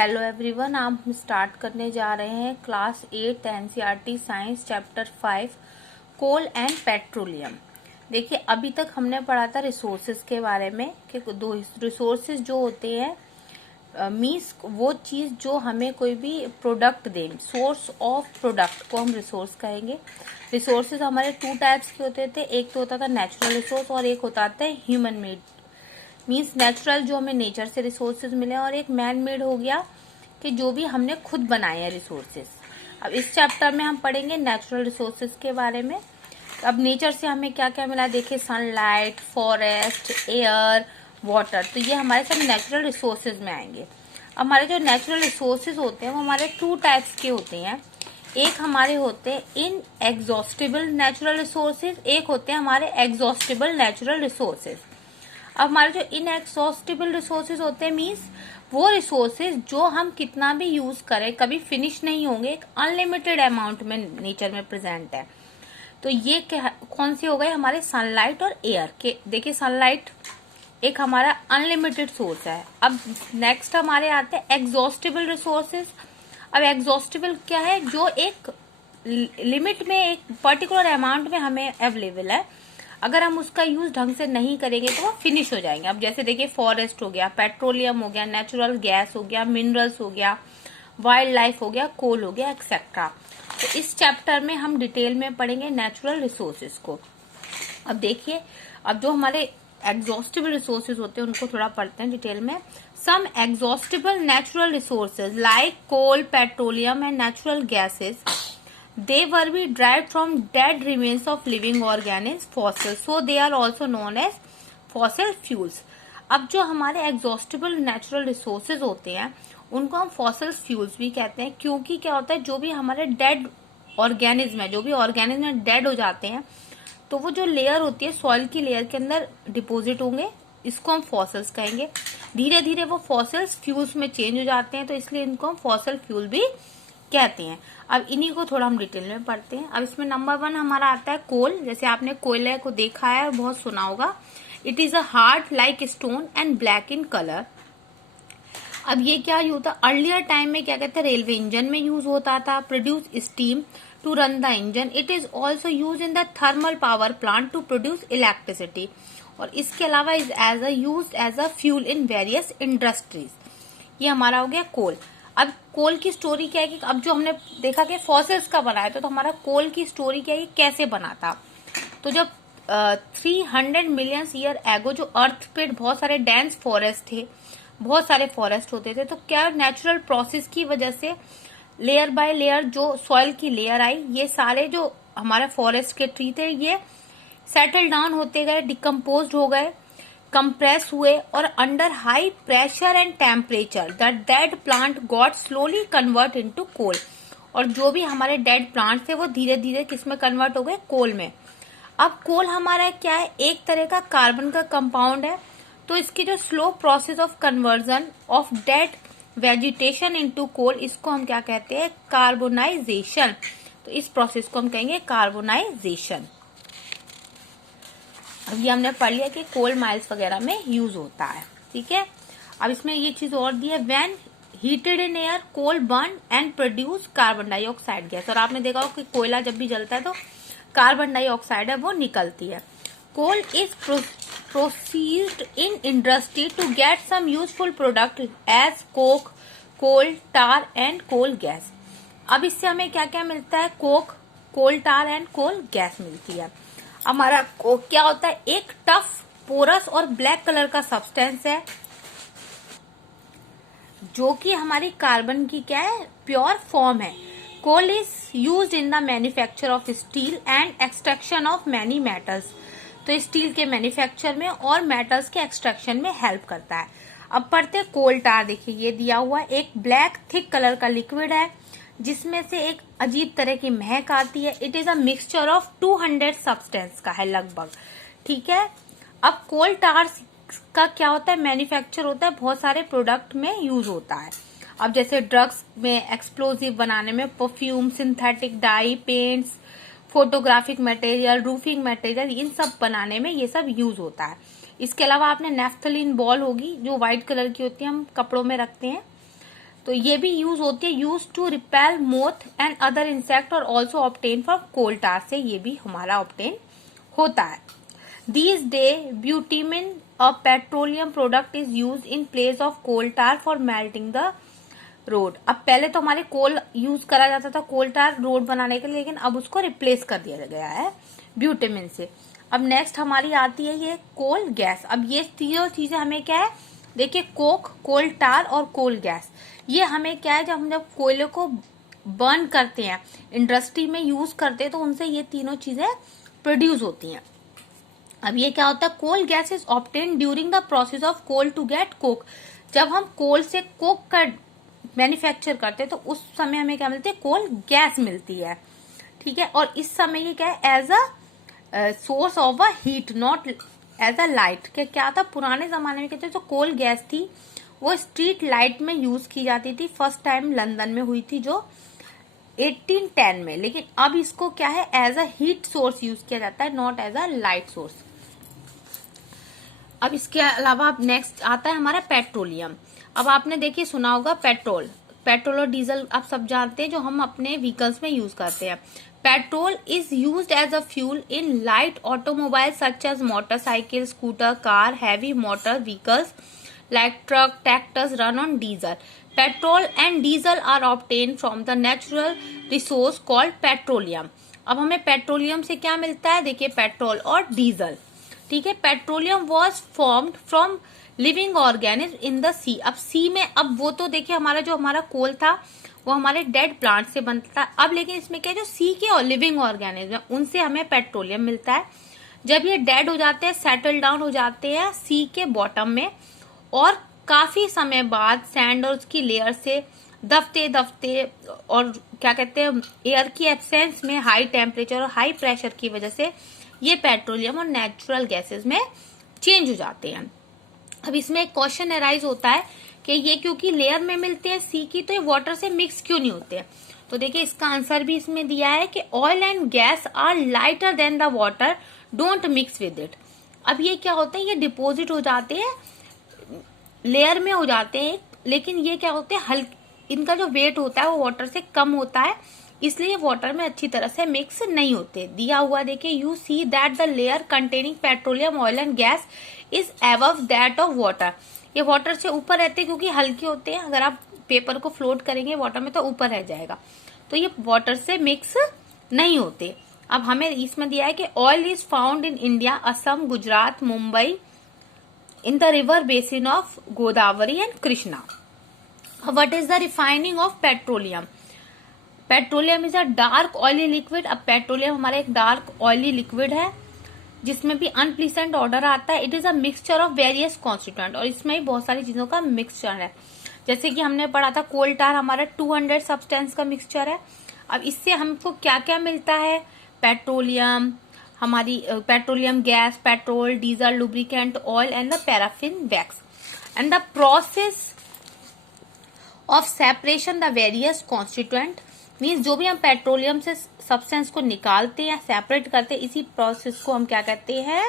Hello everyone, हम start करने जा रहे हैं class 8 NCERT science chapter 5 coal and petroleum. देखिए, अभी तक हमने पढ़ा था रिसोर्सेज के बारे में कि दो रिसोर्सेज जो होते हैं मीन्स वो चीज जो हमें कोई भी product they, source of product को हम रिसोर्स कहेंगे। रिसोर्सेज हमारे टू टाइप्स के होते थे, एक तो होता था नेचुरल रिसोर्स और एक होता था ह्यूमन मेड। मीन्स नेचुरल जो हमें नेचर से रिसोर्सेज मिले और एक मैन मेड हो गया कि जो भी हमने खुद बनाए हैं रिसोर्सेज। अब इस चैप्टर में हम पढ़ेंगे नेचुरल रिसोर्सेज के बारे में। अब नेचर से हमें क्या क्या मिला, देखिए सनलाइट, फॉरेस्ट, एयर, वाटर, तो ये हमारे सब नेचुरल रिसोर्सेज में आएंगे। अब हमारे जो नेचुरल रिसोर्सेज होते हैं वो हमारे टू टाइप्स के होते हैं। एक हमारे होते हैं इन एग्जॉस्टिबल नेचुरल रिसोर्सेज, एक होते हैं हमारे एग्जॉस्टिबल नेचुरल रिसोर्सेज। अब हमारे जो इनएग्जॉस्टिबल रिसोर्सेज होते हैं मीन्स वो रिसोर्सेज जो हम कितना भी यूज करें कभी फिनिश नहीं होंगे, एक अनलिमिटेड अमाउंट में नेचर में प्रेजेंट है। तो ये कौन से हो गए हमारे सनलाइट और एयर के। देखिए सनलाइट एक हमारा अनलिमिटेड सोर्स है। अब नेक्स्ट हमारे आते हैं एग्जॉस्टिबल रिसोर्सेज। अब एग्जॉस्टिबल क्या है, जो एक लिमिट में एक पर्टिकुलर अमाउंट में हमें अवेलेबल है, अगर हम उसका यूज ढंग से नहीं करेंगे तो वो फिनिश हो जाएंगे। अब जैसे देखिए फॉरेस्ट हो गया, पेट्रोलियम हो गया, नेचुरल गैस हो गया, मिनरल्स हो गया, वाइल्ड लाइफ हो गया, कोल हो गया, एक्सेट्रा। तो इस चैप्टर में हम डिटेल में पढ़ेंगे नेचुरल रिसोर्सेज को। अब देखिए, अब जो हमारे एग्जॉस्टिबल रिसोर्सेज होते हैं उनको थोड़ा पढ़ते हैं डिटेल में। Some exhaustible natural resources like coal, petroleum and natural gases, they were be derived from dead remains of living organisms, fossils, so they are also known as fossil fuels। अब जो हमारे एग्जॉस्टिबल नेचुरल रिसोर्सेज होते हैं उनको हम fossil fuels भी कहते हैं, क्योंकि क्या होता है जो भी हमारे डेड ऑर्गेनिज्म है, जो भी ऑर्गेनिज्म डेड हो जाते हैं तो वो जो लेयर होती है सॉइल की लेयर के अंदर डिपोजिट होंगे, इसको हम फॉसिल्स कहेंगे। धीरे धीरे वो फॉसिल्स फ्यूल्स में चेंज हो जाते हैं, तो इसलिए इनको हम फॉसिल फ्यूल भी कहते हैं। अब इन्हीं को थोड़ा हम डिटेल में पढ़ते हैं। अब इसमें नंबर 1 हमारा आता है कोल। जैसे आपने कोयले को देखा है और बहुत सुना होगा। It is a hard like stone and black in colour. अब ये क्या होता है, अर्लियर टाइम में क्या कहते हैं रेलवे इंजन में यूज होता था, produce steam to run the engine. It is also use in the thermal power plant to produce electricity. और इसके अलावा is as a fuel in various industries. ये हमारा हो गया कोल। अब कोल की स्टोरी क्या है कि अब जो हमने देखा कि फॉसिल्स का बनाया था, तो हमारा कोल की स्टोरी क्या है, कैसे बना था। तो जब 300 मिलियन ईयर एगो जो अर्थ पे बहुत सारे डेंस फॉरेस्ट थे, बहुत सारे फॉरेस्ट होते थे, तो क्या नेचुरल प्रोसेस की वजह से लेयर बाय लेयर जो सॉइल की लेयर आई, ये सारे जो हमारे फॉरेस्ट के ट्री थे ये सेटल डाउन होते गए, डिकम्पोज हो गए, कंप्रेस हुए, और under high pressure and temperature the dead plant got slowly convert into coal. और जो भी हमारे डेड प्लांट थे वो धीरे धीरे किसमें कन्वर्ट हो गए, कोल में। अब कोल हमारा क्या है, एक तरह का कार्बन का कंपाउंड है। तो इसकी जो slow process of conversion of dead vegetation into coal, इसको हम क्या कहते हैं, कार्बोनाइजेशन। तो इस प्रोसेस को हम कहेंगे कार्बोनाइजेशन। अब ये हमने पढ़ लिया कि कोल माइल्स वगैरह में यूज होता है, ठीक है। अब इसमें ये चीज और दी है, when heated in air coal burn and produce carbon dioxide gas. और आपने देखा होगा कि कोयला जब भी जलता है तो कार्बन डाइऑक्साइड है वो निकलती है। Coal is processed in industry to get some useful product as coke, coal tar and coal gas. अब इससे हमें क्या क्या मिलता है, coke, coal tar and coal gas मिलती है। हमारा कोक क्या होता है, एक टफ, पोरस और ब्लैक कलर का सब्सटेंस है जो कि हमारी कार्बन की क्या है, प्योर फॉर्म है। Coal is used in the manufacture of steel and extraction of many metals. तो स्टील के मैन्युफैक्चर में और मेटल्स के एक्सट्रैक्शन में हेल्प करता है। अब पढ़ते हैं कोल टार। देखिए ये दिया हुआ एक ब्लैक थिक कलर का लिक्विड है जिसमें से एक अजीब तरह की महक आती है। It is a mixture of 200 substance का है लगभग, ठीक है। अब कोल टार का क्या होता है, मैन्युफैक्चर होता है, बहुत सारे प्रोडक्ट में यूज होता है। अब जैसे ड्रग्स में, एक्सप्लोजिव बनाने में, perfume, synthetic dye, paints, photographic material, roofing material, इन सब बनाने में ये सब यूज होता है। इसके अलावा आपने नेफ्थलीन बॉल होगी जो व्हाइट कलर की होती है, हम कपड़ों में रखते हैं, तो ये भी यूज होती है, use to repel moth and other insect और also obtain from coal tar से ये भी हमारा ऑब्टेन होता है। These days, bitumen, a petroleum product, is used in place of coal tar for melting the road. अब पहले तो हमारे कोल यूज करा जाता था कोल टार रोड बनाने के लिए, लेकिन अब उसको रिप्लेस कर दिया गया है ब्यूटेमिन से। अब नेक्स्ट हमारी आती है ये कोल गैस। अब ये तीनों चीजें हमें क्या है, देखिए कोक, कोल टार और कोल गैस, ये हमें क्या है, जब कोयले को बर्न करते हैं, इंडस्ट्री में यूज करते हैं, तो उनसे ये तीनों चीजें प्रोड्यूस होती हैं। अब ये क्या होता है, coal gas is obtain during the process of coal to get coke. जब हम कोल से कोक का मैन्युफैक्चर करते हैं तो उस समय हमें क्या मिलती है, कोल गैस मिलती है, ठीक है। और इस समय ये क्या है, as a source of a heat, not as a light. क्या था, पुराने जमाने में कहते जो कोल गैस थी वो स्ट्रीट लाइट में यूज की जाती थी। फर्स्ट टाइम लंदन में हुई थी जो 1810 में, लेकिन अब इसको क्या है, as a heat source use किया जाता है, not as a light source. अब इसके अलावा नेक्स्ट आता है हमारा पेट्रोलियम। अब आपने देखिए सुना होगा पेट्रोल और डीजल आप सब जानते हैं, जो हम अपने व्हीकल्स में यूज करते हैं। Petrol is used as a fuel in light automobile such as motorcycle, scooter, car, heavy motor vehicles like truck, tractors run on diesel. Petrol and diesel are obtain from the natural resource called petroleum. अब हमें petroleum से क्या मिलता है, देखिए petrol और diesel, ठीक है। Petroleum was formed from living organism in the sea. अब सी में, अब वो तो देखिए हमारा कोल था वो हमारे डेड प्लांट से बनता था। अब लेकिन इसमें क्या है, जो सी के और लिविंग ऑर्गेनिज्म है उनसे हमें पेट्रोलियम मिलता है। जब ये डेड हो जाते हैं, सेटल डाउन हो जाते हैं सी के बॉटम में, और काफी समय बाद सैंड और उसकी लेयर से दबते और क्या कहते हैं, एयर की एब्सेंस में हाई टेम्परेचर और हाई प्रेशर की वजह से ये पेट्रोलियम और नेचुरल गैसेस में चेंज हो जाते हैं। अब इसमें एक क्वेश्चन अराइज होता है कि ये क्योंकि लेयर में मिलते हैं सी की, तो ये वाटर से मिक्स क्यों नहीं होते हैं। तो देखिए इसका आंसर भी इसमें दिया है कि oil and gas are lighter than the water, don't mix with it. अब ये क्या होता है, ये डिपोजिट हो जाते हैं, लेयर में हो जाते हैं, लेकिन ये क्या होते हैं, हल्के, इनका जो वेट होता है वो वाटर से कम होता है, इसलिए वाटर में अच्छी तरह से मिक्स नहीं होते। दिया हुआ देखिए, you see that the layer containing petroleum, oil and gas is above that of water. ये वाटर से ऊपर रहते हैं क्योंकि हल्के होते हैं, अगर आप पेपर को फ्लोट करेंगे वाटर में तो ऊपर रह जाएगा, तो ये वाटर से मिक्स नहीं होते। अब हमें इसमें दिया है कि oil is found in India, Assam, Gujarat, Mumbai, in the river basin of Godavari and Krishna. What is the refining of petroleum? Petroleum is a dark oily liquid. अब पेट्रोलियम हमारा एक डार्क ऑयली लिक्विड है जिसमें भी अनप्लीसेंट ऑर्डर आता है। It is a mixture of various constituent, और इसमें भी बहुत सारी चीजों का मिक्सचर है। जैसे कि हमने पढ़ा था कोल टार हमारा 200 सब्सटेंस का मिक्सचर है। अब इससे हमको क्या क्या मिलता है, पेट्रोलियम, हमारी petroleum gas, petrol, diesel, lubricant, oil and the paraffin wax. And the process of separation the various constituent means जो भी हम पेट्रोलियम से सब्सटेंस को निकालते हैं, सेपरेट करते हैं, इसी प्रोसेस को हम क्या कहते हैं,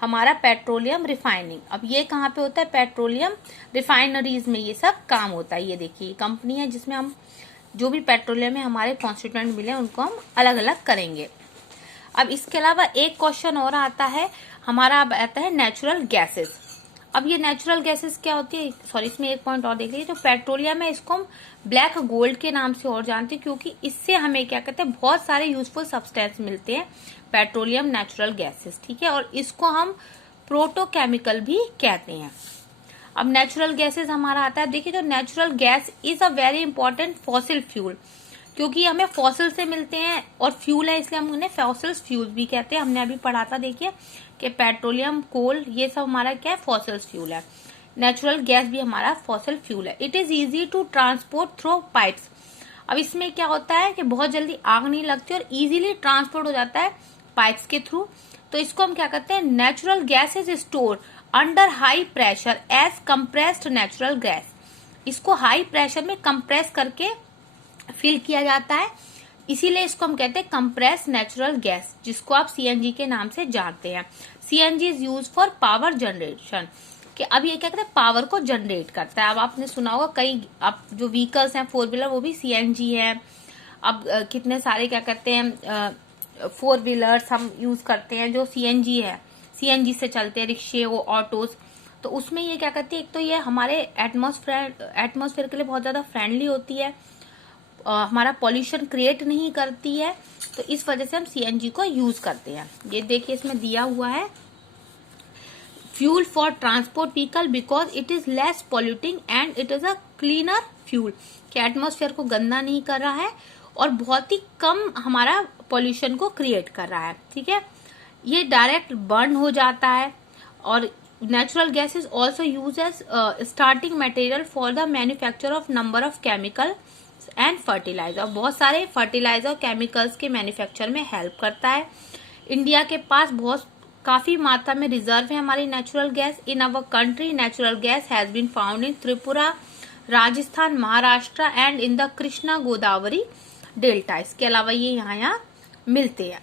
हमारा पेट्रोलियम रिफाइनिंग। अब ये कहाँ पे होता है, पेट्रोलियम रिफाइनरीज में ये सब काम होता है। ये देखिए कंपनी है जिसमें हम जो भी पेट्रोलियम में हमारे कॉन्स्टिट्यूएंट मिले उनको हम अलग अलग करेंगे। अब इसके अलावा एक क्वेश्चन और आता है हमारा, अब आता है नेचुरल गैसेस। अब ये नेचुरल गैसेस क्या होती है, सॉरी इसमें एक पॉइंट और देख लीजिए, जो पेट्रोलियम है इसको हम ब्लैक गोल्ड के नाम से और जानते हैं क्योंकि इससे हमें क्या कहते हैं, बहुत सारे यूजफुल सब्सटेंस मिलते हैं, पेट्रोलियम नेचुरल गैसेस, ठीक है। और इसको हम प्रोटोकेमिकल भी कहते हैं। अब नेचुरल गैसेस हमारा आता है, देखिए जो natural gas is a very important fossil fuel, क्योंकि हमें फॉसिल से मिलते हैं और फ्यूल है इसलिए हम उन्हें फॉसिल फ्यूल भी कहते हैं। हमने अभी पढ़ा था देखिए कि पेट्रोलियम, कोल, ये सब हमारा क्या है, फॉसिल फ्यूल है। नेचुरल गैस भी हमारा फॉसिल फ्यूल है। It is easy to transport through pipes. अब इसमें क्या होता है कि बहुत जल्दी आग नहीं लगती और इजीली ट्रांसपोर्ट हो जाता है पाइप्स के थ्रू, तो इसको हम क्या कहते हैं, natural gas is store under high pressure as compressed natural gas. इसको हाई प्रेशर में कंप्रेस करके फिल किया जाता है, इसीलिए इसको हम कहते हैं कंप्रेस नेचुरल गैस, जिसको आप सीएनजी के नाम से जानते हैं। CNG is use for power generation. कि अब ये क्या करता है, पावर को जनरेट करता है। अब आपने सुना होगा कई अब जो व्हीकल्स हैं 4 व्हीलर वो भी सीएनजी है। अब कितने सारे क्या करते हैं 4 व्हीलर्स हम यूज करते हैं जो सीएनजी है, सीएनजी से चलते हैं, रिक्शे वो ऑटोज। तो उसमें ये क्या करती है, एक तो ये हमारे एटमॉस्फेयर के लिए बहुत ज्यादा फ्रेंडली होती है, हमारा पॉल्यूशन क्रिएट नहीं करती है, तो इस वजह से हम सीएनजी को यूज करते हैं। ये देखिए इसमें दिया हुआ है fuel for transport vehicle because it is less polluting and it is a cleaner fuel, कि एटमॉस्फेयर को गंदा नहीं कर रहा है और बहुत ही कम हमारा पॉल्यूशन को क्रिएट कर रहा है। ठीक है, ये डायरेक्ट बर्न हो जाता है। और natural gas is also use as starting material for the manufacture of number of chemical and fertiliser, बहुत सारे फर्टिलाइजर केमिकल्स के मैन्युफैक्चर में हेल्प करता है। इंडिया के पास काफी मात्रा में रिजर्व है हमारी natural gas. In our country natural gas has been found in Tripura, Rajasthan, Maharashtra and in the Krishna Godavari delta. इसके अलावा ये यहाँ मिलते हैं।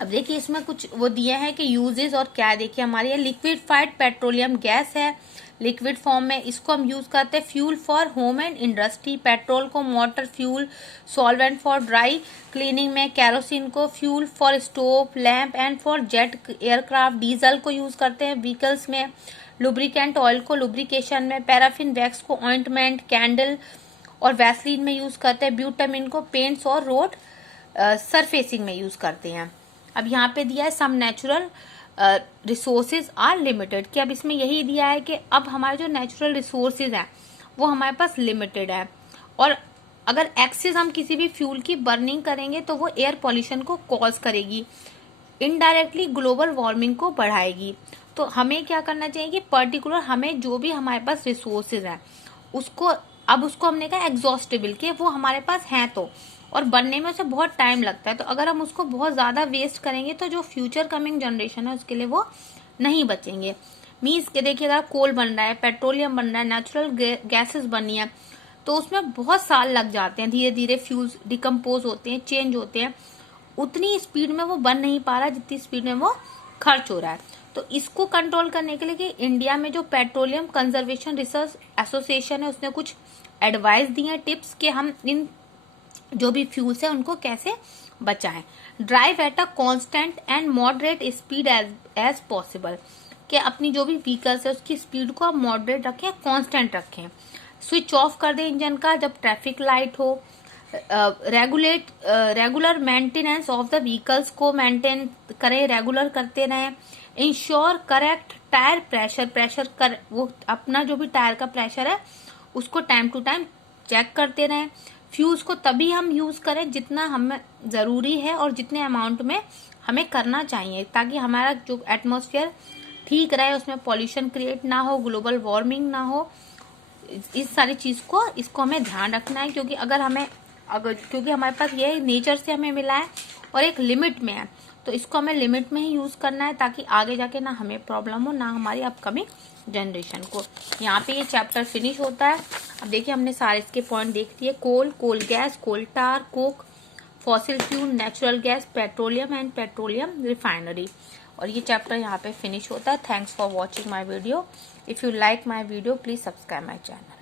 अब देखिए इसमें कुछ वो दिए हैं कि यूजेस और क्या, देखिए हमारी लिक्विफाइड पेट्रोलियम गैस है लिक्विड फॉर्म में, इसको हम यूज करते हैं fuel for home and industry, petrol को motor fuel, solvent for dry cleaning में, कैरोसिन को fuel for stove, lamp and for jet aircraft, diesel को यूज करते हैं व्हीकल्स में, लुब्रिकेंट ऑयल को लुब्रिकेशन में, पैराफिन वैक्स को ऑइंटमेंट, कैंडल और वैसलीन में यूज करते हैं, ब्यूटामिन को पेंट्स और रोड सरफेसिंग में यूज करते हैं। अब यहाँ पे दिया है some natural resources are limited, कि अब इसमें यही दिया है कि अब हमारे जो नेचुरल रिसोर्सेज हैं वो हमारे पास लिमिटेड है, और अगर एक्सेस हम किसी भी फ्यूल की बर्निंग करेंगे तो वो एयर पॉल्यूशन को कॉज करेगी, इनडायरेक्टली ग्लोबल वार्मिंग को बढ़ाएगी। तो हमें क्या करना चाहिए कि पर्टिकुलर हमें जो भी हमारे पास रिसोर्सेज हैं उसको हमने कहा एग्जॉस्टेबल, कि वो हमारे पास हैं तो, और बनने में उसे बहुत टाइम लगता है, तो अगर हम उसको बहुत ज्यादा वेस्ट करेंगे तो जो फ्यूचर कमिंग जनरेशन है उसके लिए वो नहीं बचेंगे। मीन्स के देखिए अगर कोल बन रहा है, पेट्रोलियम बन रहा है, नेचुरल गैसेस बननी है, तो उसमें बहुत साल लग जाते हैं, धीरे धीरे फ्यूल्स डिकम्पोज होते हैं, चेंज होते हैं, उतनी स्पीड में वो बन नहीं पा रहा जितनी स्पीड में वो खर्च हो रहा है। तो इसको कंट्रोल करने के लिए कि इंडिया में जो पेट्रोलियम कंजर्वेशन रिसर्च एसोसिएशन है उसने कुछ एडवाइस दी है, टिप्स, कि हम इन जो भी फ्यूल्स है उनको कैसे बचाएं। Drive at a constant and moderate speed as possible, कि अपनी जो भी व्हीकल्स है उसकी स्पीड को आप मॉडरेट रखें, कांस्टेंट रखें। स्विच ऑफ कर दें इंजन का जब ट्रैफिक लाइट हो। Regular maintenance of the vehicles को मेंटेन करें, रेगुलर करते रहें। इंश्योर करेक्ट टायर प्रेशर वो अपना जो भी टायर का प्रेशर है उसको टाइम टू टाइम चेक करते रहें। फ्यूल्स को तभी हम यूज करें जितना हमें जरूरी है और जितने अमाउंट में हमें करना चाहिए, ताकि हमारा जो एटमॉस्फेयर ठीक रहे, उसमें पॉल्यूशन क्रिएट ना हो, ग्लोबल वार्मिंग ना हो। इस सारी चीज को इसको हमें ध्यान रखना है, क्योंकि क्योंकि हमारे पास ये नेचर से हमें मिला है और एक लिमिट में है, तो इसको हमें लिमिट में ही यूज करना है, ताकि आगे जाके ना हमें प्रॉब्लम हो ना हमारी अपकमिंग जनरेशन को। यहाँ पे ये चैप्टर फिनिश होता है। अब देखिए हमने सारे इसके पॉइंट देख लिए, coal gas, coal tar, coke, fossil fuel, natural gas, petroleum and petroleum refinery, और ये चैप्टर यहाँ पे फिनिश होता है। Thanks for watching my video. If you like my video please subscribe my channel.